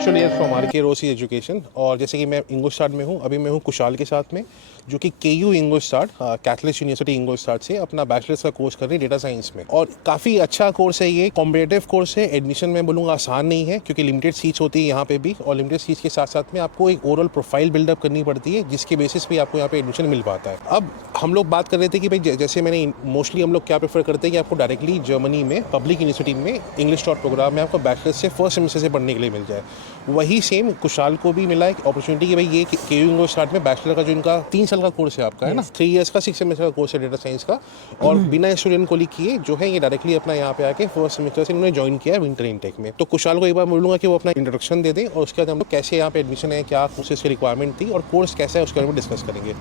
Himanshu Nayyar from RK Rosy Education. और जैसे कि मैं इंगोस्टार्ट में हूँ, अभी मैं हूँ कुशाल के साथ में, जो कि केयू इंगोस्टार्ट कैथलिक यूनिवर्सिटी इंगोस्टार्ट से अपना बैचलर्स का कोर्स कर रही है डेटा साइंस में। और काफ़ी अच्छा कोर्स है, ये कॉम्पिटेटिव कोर्स है। एडमिशन मैं बोलूँगा आसान नहीं है, क्योंकि लिमिटेड सीट्स होती है यहाँ पे भी, और लिमिटेड सीट्स के साथ साथ में आपको एक ओवरऑल प्रोफाइल बिल्डअप करनी पड़ती है, जिसके बेसिस पे आपको यहाँ पे एडमिशन मिल पाता है। अब हम लोग बात कर रहे थे कि भाई जैसे मैंने मोस्टली हम लोग क्या प्रेफर करते हैं कि आपको डायरेक्टली जर्मनी में पब्लिक यूनिवर्सिटी में इंग्लिश डॉट प्रोग्राम में आपको बैचलर्स से फर्स्ट सेमेस्टर से पढ़ने के लिए मिल जाए। वही सेम कुशाल को भी मिला एक अपॉर्चुनिटी कि भाई ये केयू इंगोस्टार्ट में बैचलर का जो इनका 3 साल का कोर्स है आपका, है ना, 3 इयर्स का 6 सेमेस्टर का कोर्स है डेटा साइंस का, और बिना स्टूडेंट को किए जो है ये डायरेक्टली अपना यहाँ पे आके फर्स्ट सेमेस्टर से इन्होंने ज्वाइन किया है विंटर इनटेक में। तो कुशाल को एक बार बोलूँगा कि वो अपना इंट्रोडक्शन दे दें, और उसके बाद हम लोग कैसे यहाँ पे एडमिशन है, क्या कोर्सेज की रिक्वायरमेंट थी और कोर्स कैसा है उसके बारे में डिस्कस करेंगे।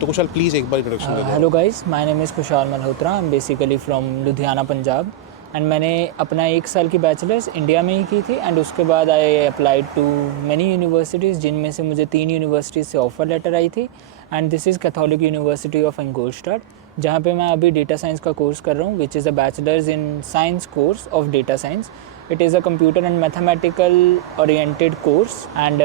तो कुशाल प्लीज़ एक बार इंट्रोडक्शन दे दो। Hello guys, my name is Kushal Malhotra. I am basically from Ludhiana, Punjab. And मैंने अपना 1 साल की बैचलर्स इंडिया में ही की थी, एंड उसके बाद I applied to many universities, जिनमें से मुझे 3 यूनिवर्सिटीज़ से ऑफ़र लेटर आई थी। And this is Catholic University of Ingolstadt, जहाँ पे मैं अभी डेटा साइंस का कोर्स कर रहा हूँ, which is a bachelors in science course of data science. It is a computer and mathematical oriented course and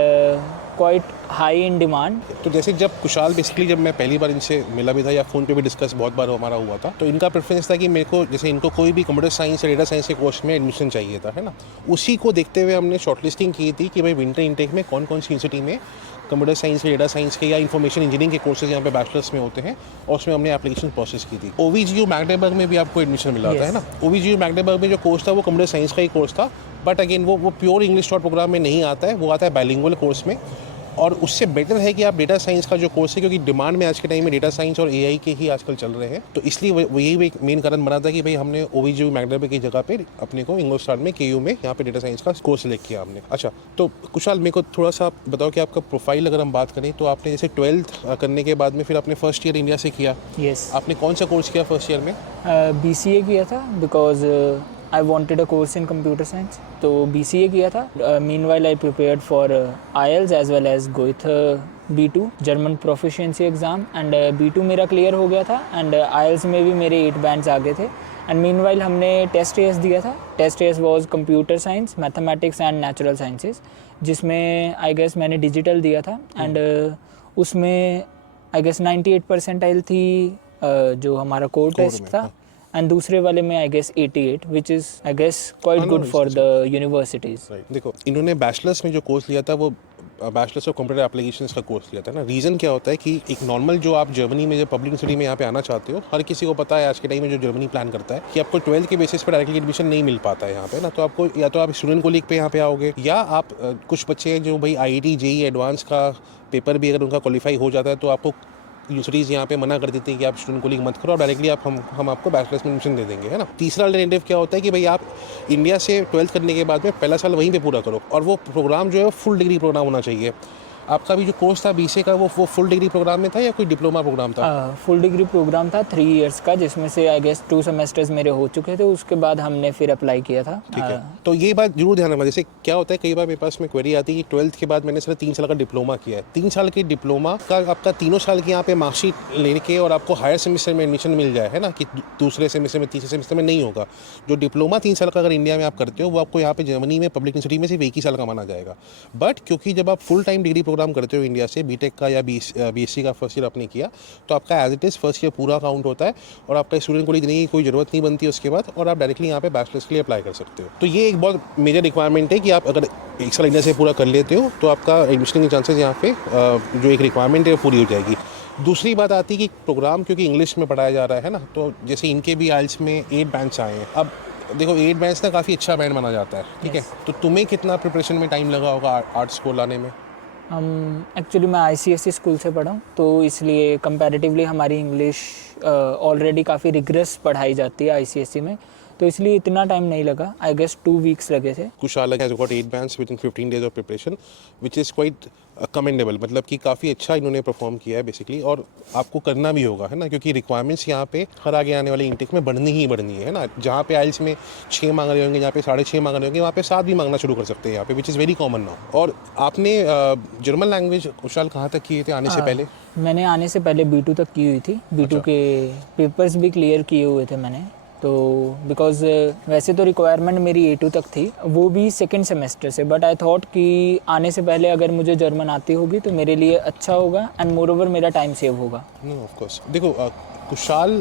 quite high in demand. तो जैसे जब कुशाल बेसिकली जब मैं पहली बार इनसे मिला भी था या फ़ोन पे भी डिस्कस बहुत बार हमारा हुआ था, तो इनका प्रेफरेंस था कि मेरे को जैसे इनको कोई भी कंप्यूटर साइंस या डेटा साइंस के कोर्स में एडमिशन चाहिए था, है ना। उसी को देखते हुए हमने शॉर्टलिस्टिंग की थी कि भाई विंटर इनटेक में कौन कौन सी यूनिवर्सिटी में कंप्यूटर साइंस के, डेटा साइंस के या इन्फॉर्मेशन इंजीनियरिंग के कोर्सेज यहाँ पे बैचलर्स में होते हैं, और उसमें हमने एप्लीकेशन प्रोसेस की थी। OVGU मैग्डेबर्ग में भी आपको एडमिशन मिला था, है ना। OVGU मैग्डेबर्ग में जो कोर्स था वो कंप्यूटर साइंस का ही कोर्स था, बट अगेन वो प्योर इंग्लिश शॉर्ट प्रोग्राम में नहीं आता है, वो आता है बाइलिंगुअल कोर्स में। और उससे बेटर है कि आप डेटा साइंस का जो कोर्स है, क्योंकि डिमांड में आज के टाइम में डेटा साइंस और AI के ही आजकल चल रहे हैं, तो इसलिए यही एक मेन कारण बना था कि भाई हमने OVGU मैग्डेबर्ग की जगह पे अपने को इंगोस्टार्ट में केयू में यहाँ पे डेटा साइंस का कोर्स सिलेक्ट किया हमने। अच्छा, तो कुशाल मेरे को थोड़ा सा आप बताओ कि आपका प्रोफाइल अगर हम बात करें, तो आपने जैसे 12th करने के बाद में फिर आपने फर्स्ट ईयर इंडिया से किया। यस। आपने कौन सा कोर्स किया फर्स्ट ईयर में? BCA किया था, because I wanted a course in computer science, तो BCA किया था। Meanwhile I prepared for IELTS as well as Goethe B2 German proficiency exam, and B2 मेरा क्लियर हो गया था, एंड IELTS में भी मेरे 8 बैंड्स आ गए थे। एंड मीनवाइल हमने टेस्ट एस दिया था। TestAS was computer science, mathematics and natural sciences, जिसमें आई गेस मैंने डिजिटल दिया था, एंड उसमें आई गेस 98 परसेंटाइल थी जो हमारा कोर टेस्ट था, एंड दूसरे वाले में I guess 88, which is I guess quite good for the universities. देखो, इन्होंने बैचलर्स में जो कोर्स लिया था वो बैचलर्स ऑफ कंप्यूटर एप्लीकेशंस का कोर्स लिया था ना। रीज़न क्या होता है कि एक नॉर्मल जो आप जर्मनी में, जब पब्लिक यूनिवर्सिटी में यहाँ पे आना चाहते हो, हर किसी को पता है आज के टाइम में जो जर्मनी प्लान करता है कि आपको 12th के बेसिस पर डायरेक्टली एडमिशन नहीं मिल पाता है यहाँ पे ना। तो आपको या तो आप स्टूडेंट कोलीग पे यहाँ पे आओगे, या आप कुछ बच्चे हैं जो भाई IIT JEE एडवांस का पेपर भी अगर उनका क्वालिफाई हो जाता है, तो आपको यूनिवर्सिटीज़ यहाँ पे मना कर देती हैं कि आप स्टूडेंट कोलीग मत करो, और डायरेक्टली आप हम आपको बैचलर्स में एडमिशन दे देंगे, है ना। तीसरा अल्टरनेटिव क्या होता है कि भाई आप इंडिया से 12th करने के बाद में पहला साल वहीं पे पूरा करो, और वो प्रोग्राम जो है फुल डिग्री प्रोग्राम होना चाहिए। आपका भी जो कोर्स था BCA का, वो फुल डिग्री प्रोग्राम में था या कोई डिप्लोमा प्रोग्राम था? फुल डिग्री प्रोग्राम था 3 इयर्स का, जिसमें से आई गेस 2 सेमेस्टर्स मेरे हो चुके थे। उसके बाद हमने फिर अप्लाई किया था। ठीक है, तो ये बात जरूर ध्यान रखना। जैसे क्या होता है, कई बार मेरे पास में क्वेरी आती है कि 12th के बाद मैंने सिर्फ 3 साल का डिप्लोमा किया है। 3 साल के डिप्लोमा का आपका 3 साल की यहाँ पे मार्कशीट लेके और आपको हायर सेमेस्टर में एडमिशन मिल जाए, है ना, कि दूसरे सेमेस्टर में, तीसरे सेमेस्टर में नहीं होगा। जो डिप्लोमा 3 साल का अगर इंडिया में आप करते हो, वो आपको यहाँ पे जर्मनी में पब्लिक यूनिवर्सिटी में सिर्फ 1 ही साल का माना जाएगा। बट क्योंकि जब आप फुल टाइम डिग्री प्रोग्राम करते हो इंडिया से, बीटेक का या BSc का फर्स्ट ईयर आपने किया, तो आपका as it is first year पूरा काउंट होता है, और आपका स्टूडेंट को देने की कोई ज़रूरत नहीं बनती है उसके बाद, और आप डायरेक्टली यहाँ पे बैचलर्स के लिए अप्लाई कर सकते हो। तो ये एक बहुत मेजर रिक्वायरमेंट है कि आप अगर 1 साल इंडिया से पूरा कर लेते हो, तो आपका एडमिशन के चांसेस यहाँ पे जो एक रिक्वायरमेंट है वो पूरी हो जाएगी। दूसरी बात आती है कि प्रोग्राम क्योंकि इंग्लिश में पढ़ाया जा रहा है ना, तो जैसे इनके भी IELTS में 8 बैंड्स आए हैं। अब देखो, 8 बैंड्स ना काफ़ी अच्छा बैंड माना जाता है, ठीक है। तो तुम्हें कितना प्रिपरेशन में टाइम लगा होगा आर्ट्स को लाने में? एक्चुअली मैं ICSE स्कूल से पढ़ा हूँ, तो इसलिए कंपैरेटिवली हमारी इंग्लिश ऑलरेडी काफ़ी रिग्रेस पढ़ाई जाती है ICSE में, तो इसलिए इतना टाइम नहीं लगा। आई गेस 2 वीक्स लगे थे। Kushal has got 8 bands within 15 days of preparation, which is quite commendable. मतलब कि काफ़ी अच्छा इन्होंने परफॉर्म किया है बेसिकली, और आपको करना भी होगा, है ना, क्योंकि रिक्वायरमेंट्स यहाँ पे हर आगे आने वाले इंटेक में बढ़नी ही बढ़नी है ना। जहाँ पे IELTS में 6 मांग रहे होंगे, जहाँ पे 6.5 मांग रहे होंगे, वहाँ पे 7 भी मांगना शुरू कर सकते हैं यहाँ पे, which is very common now. और आपने जर्मन लैंग्वेज कुशाल कहाँ तक किए थे आने से पहले? मैंने आने से पहले B2 तक की हुई थी। B2 के पेपर्स भी क्लियर किए हुए थे मैंने, तो बिकॉज वैसे तो रिक्वायरमेंट मेरी A2 तक थी, वो भी सेकेंड सेमेस्टर से, बट आई थॉट कि आने से पहले अगर मुझे जर्मन आती होगी तो मेरे लिए अच्छा होगा एंड मोर ओवर मेरा टाइम सेव होगा। नो ऑफ कोर्स देखो कुशाल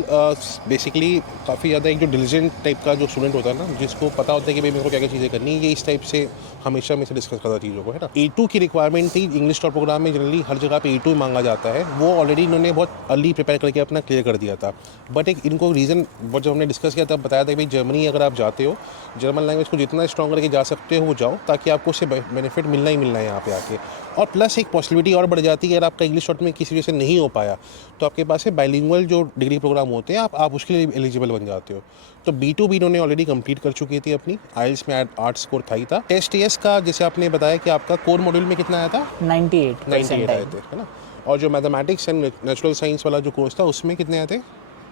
बेसिकली काफ़ी ज़्यादा एक जो डिलीजेंट टाइप का जो स्टूडेंट होता है ना, जिसको पता होता है कि भाई मेरे को क्या क्या चीज़ें करनी है, ये इस टाइप से हमेशा में से डिस्कस करता चीज़ों को, है ना। A2 की रिक्वायरमेंट थी इंग्लिश टॉप प्रोग्राम में, जनरली हर जगह पे A2 मांगा जाता है, वो ऑलरेडी इन्होंने बहुत अर्ली प्रिपेयर करके अपना क्लियर कर दिया था। बट एक इनको रीज़न बहुत जब हमने डिस्कस किया तब बताया था कि भाई जर्मनी अगर आप जाते हो, जर्मन लैंग्वेज को जितना स्ट्रॉन्ग करके जा सकते हो वो जाओ, ताकि आपको उससे बेनिफिट मिलना ही मिलना है यहाँ पे आके। और प्लस एक पॉसिबिलिटी और बढ़ जाती है, अगर आपका इंग्लिश शॉर्ट में किसी वजह से नहीं हो पाया तो आपके पास है बाइलिंगुअल जो डिग्री प्रोग्राम होते हैं, आप उसके लिए एलिजिबल बन जाते हो। तो B2 भी इन्होंने ऑलरेडी कंप्लीट कर चुकी थी अपनी, आइल्स में 8 स्कोर था ही था। टेस्ट टेस का जैसे आपने बताया कि आपका कोर मॉड्यूल में कितना आया था, 98 आए थे, है ना। और जो मैथमेटिक्स एंड नेचुरल साइंस वाला जो कोर्स था उसमें कितने आए थे,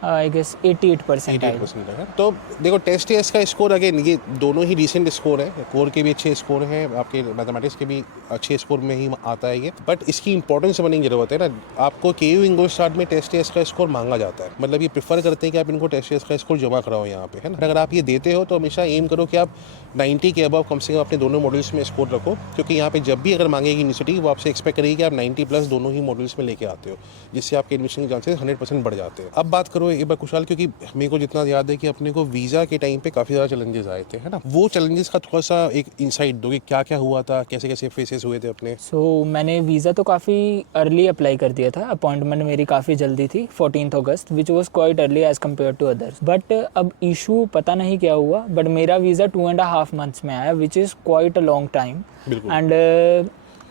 आई गेस 88% आए। 88% है। तो देखो टेस्ट टेस का स्कोर अगेन ये दोनों ही रिसेंट स्कोर है, कोर के भी अच्छे स्कोर हैं, आपके मैथमेटिक्स के भी अच्छे स्कोर में ही आता है ये। बट इसकी इंपॉर्टेंस समझने की जरूरत है ना, आपको KU इंग्लिश स्टार्ट में टेस्ट टेस का स्कोर मांगा जाता है, मतलब ये प्रीफर करते हैं कि आप इनको टेस्ट टेस का स्कोर जमा कराओ यहाँ पे, है ना। अगर आप ये देते हो तो हमेशा एम करो कि आप 90 के अबव कम से कम अपने दोनों मॉड्यूल्स में स्कोर रखो, क्योंकि यहाँ पे जब भी अगर मांगेगी यूनिवर्सिटी वो आपसे एक्सपेक्ट करेगी कि आप 90+ दोनों ही मॉड्यूल्स में लेके आते हो, जिससे आपके एडमिशन के चांसेस 100% बढ़ जाते हैं। अब बात करो एक बार कुशाल, क्योंकि मेरे को जितना याद है कि अपने को वीज़ा के टाइम पे काफ़ी ज़्यादा चैलेंजेस आए थे, है ना। वो चैलेंजेस का थोड़ा सा एक इंसाइट दो कि क्या क्या हुआ था, कैसे कैसे फेसेस हुए थे अपने। सो मैंने वीज़ा तो काफ़ी अर्ली अप्लाई कर दिया था, अपॉइंटमेंट मेरी काफ़ी जल्दी थी 14 अगस्त, which was quite early as compare to others. But अब इशू पता नहीं क्या हुआ, बट मेरा वीज़ा 2.5 मंथ्स में आया, which is quite a long time. And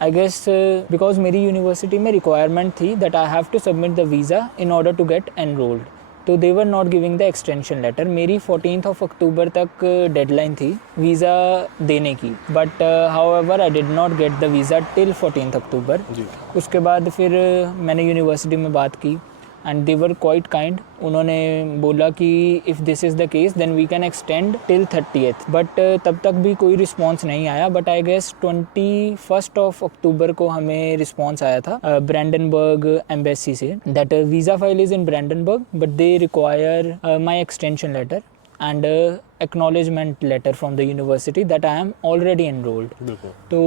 I guess because मेरी यूनिवर्सिटी में रिक्वायरमेंट थी that I have to submit the visa in order to get enrolled, तो they were not giving the extension letter. मेरी 14 अक्टूबर तक deadline थी visa देने की, but however I did not get the visa till 14 October. उसके बाद फिर मैंने यूनिवर्सिटी में बात की and they were quite kind. उन्होंने बोला कि if this is the case then we can extend till 30th, but तब तक भी कोई रिस्पॉन्स नहीं आया। बट आई गेस 21 अक्टूबर को हमें रिस्पॉन्स आया था ब्रैंडनबर्ग एम्बेसी से that visa file is in Brandenburg but they require my extension letter and acknowledgement letter from the university that I am already enrolled। तो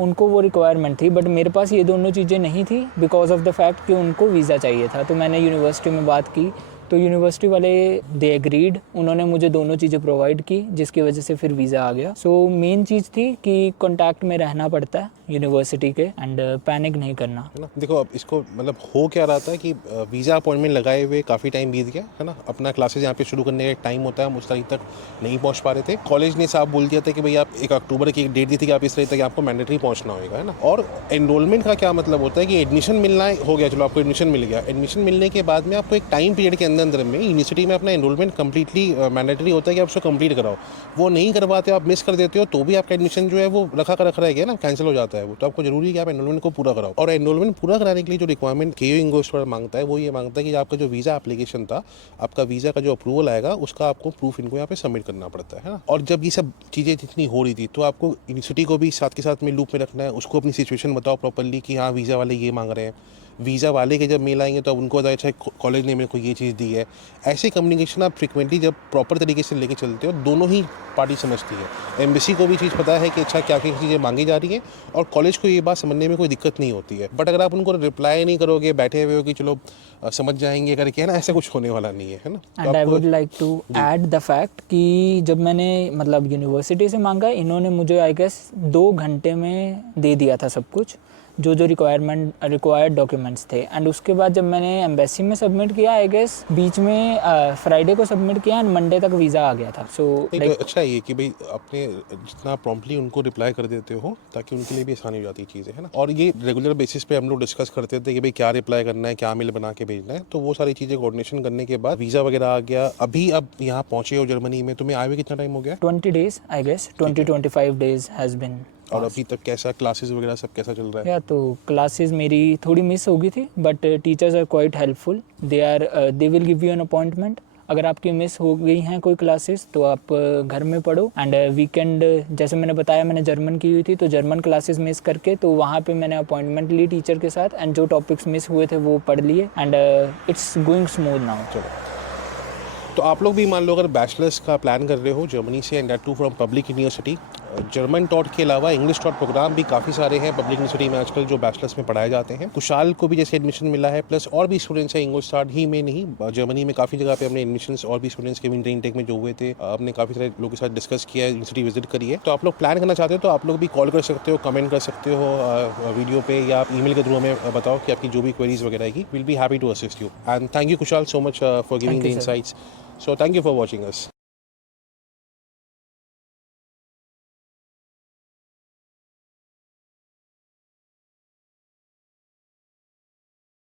उनको वो रिक्वायरमेंट थी, बट मेरे पास ये दोनों चीज़ें नहीं थी बिकॉज ऑफ द फैक्ट कि उनको वीज़ा चाहिए था। तो मैंने यूनिवर्सिटी में बात की, तो यूनिवर्सिटी वाले दे एग्रीड, उन्होंने मुझे दोनों चीज़ें प्रोवाइड की, जिसकी वजह से फिर वीज़ा आ गया। सो मेन चीज़ थी कि कॉन्टैक्ट में रहना पड़ता है यूनिवर्सिटी के एंड पैनिक नहीं करना, है ना। देखो अब इसको मतलब हो क्या रहा था कि वीज़ा अपॉइंटमेंट लगाए हुए काफ़ी टाइम बीत गया, है ना। अपना क्लासेस यहाँ पे शुरू करने का एक टाइम होता है, हम उस तारीख तक नहीं पहुँच पा रहे थे। कॉलेज ने साफ बोल दिया था कि भाई आप 1 अक्टूबर की एक डेट दी थी कि आप इस तारीख तक आपको मैंडेटरी पहुँचना होगा, है ना। और एनरोलमेंट का क्या मतलब होता है कि एडमिशन मिलना हो गया, चलो आपको एडमिशन मिल गया, एडमिशन मिलने के बाद में आपको एक टाइम पीरियड के अंदर में यूनिवर्सिटी में अपना एनरोलमेंट कंप्लीटली मैंडेटरी होता है कि आप उसको कंप्लीट कराओ। वो नहीं करवाते, आप मिस कर देते हो तो भी आपका एडमिशन जो है वो रखा रहेगा ना, कैंसिल हो जाता है वो। तो आपको जरूरी है कि आप एनरोलमेंट को पूरा कराओ। और एनरोलमेंट पूरा कराने के लिए जो रिक्वायरमेंट KU इंग्लिश मांगता है वो ये मांगता है कि आपका जो वीज़ा एप्लीकेशन था, आपका वीज़ा का जो अप्रूवल आएगा उसका आपको प्रूफ इनको यहाँ पे सबमिट करना पड़ता है ना। और जब ये सब चीज़ें जितनी हो रही थी तो आपको यूनिवर्सिटी को भी साथ के साथ में लूप में रखना है, उसको अपनी सिचुएशन बताओ प्रॉपरली कि हाँ वीज़ा वाले ये मांग रहे हैं, वीज़ा वाले के जब मेल आएंगे तो अब उनको बताया अच्छा कॉलेज ने मेरे को ये चीज़ दी है। ऐसे कम्युनिकेशन आप फ्रिक्वेंटली जब प्रॉपर तरीके से लेके चलते हो, दोनों ही पार्टी समझती है। एम्बेसी को भी चीज़ पता है कि अच्छा क्या क्या चीज़ें मांगी जा रही हैं, और कॉलेज को ये बात समझने में कोई दिक्कत नहीं होती है। बट अगर आप उनको रिप्लाई नहीं करोगे, बैठे हुए हो कि चलो समझ जाएंगे करके, है ना, ऐसा कुछ होने वाला नहीं है ना। And I would like to add the fact कि जब मैंने मतलब यूनिवर्सिटी से मांगा, इन्होंने मुझे आई गेस 2 घंटे में दे दिया था सब कुछ, जो रिक्वायर्ड डॉक्यूमेंट्स थे। एंड उसके बाद जब मैंने एम्बेसी में सबमिट किया, आई गेस बीच में फ्राइडे को सबमिट किया एंड मंडे तक वीज़ा आ गया था। सो अच्छा ये कि भाई अपने जितना प्रॉम्प्टली उनको रिप्लाई कर देते हो ताकि उनके लिए भी आसानी हो जाती है चीज़ें, है ना। और ये रेगुलर बेसिस पे हम लोग डिस्कस करते थे कि भाई क्या रिप्लाई करना है, क्या मेल बना के भेजना है, तो वो सारी चीज़ें कोऑर्डिनेशन करने के बाद वीज़ा वगैरह आ गया। अभी अब यहाँ पहुँचे हो जर्मनी में, तुम्हें आए हुए कितना टाइम हो गया? 20 days I guess, 20-25 days has been. और अभी तक कैसा क्लासेस वगैरह सब कैसा चल रहा है? या तो क्लासेस मेरी थोड़ी मिस हो गई थी, but teachers are quite helpful, they will give you an appointment. अगर आपकी मिस हो गई हैं कोई क्लासेस तो आप घर में पढ़ो, एंड वीकेंड जैसे मैंने बताया मैंने जर्मन की हुई थी, तो जर्मन क्लासेस मिस करके तो वहाँ पे मैंने अपॉइंटमेंट ली टीचर के साथ, एंड जो टॉपिक्स मिस हुए थे वो पढ़ लिए, and it's going smooth now. चलो तो आप लोग भी मान लो अगर बैचलर्स का प्लान कर रहे हो जर्मनी से and that too from public university, German taught के अलावा इंग्लिश टॉट प्रोग्राम भी काफ़ी सारे हैं पब्लिक यूनिवर्सिटी में आजकल जो बैचलर्स में पढ़ाए जाते हैं। कुशाल को भी जैसे एडमिशन मिला है, प्लस और भी स्टूडेंट्स हैं इंग्लिश स्टार्ट ही में नहीं, जर्मनी में काफ़ी जगह पे हमने एडमिशन्स और भी स्टूडेंट्स के विंटर इनटेक में जो हुए थे, हमने काफ़ी सारे लोगों के साथ डिस्कस किया है, यूनिवर्सिटी विजिट करी है। तो आप लोग प्लान करना चाहते हो तो आप लोग भी कॉल कर सकते हो, कमेंट कर सकते हो वीडियो पे, या आप ईमेल के थ्रू हमें बताओ कि आपकी जो भी क्वेरीज वगैरह की, will be happy to assist you. And thank you Kushal so much for giving the Thank you, sir. Insights. So thank you for watching us.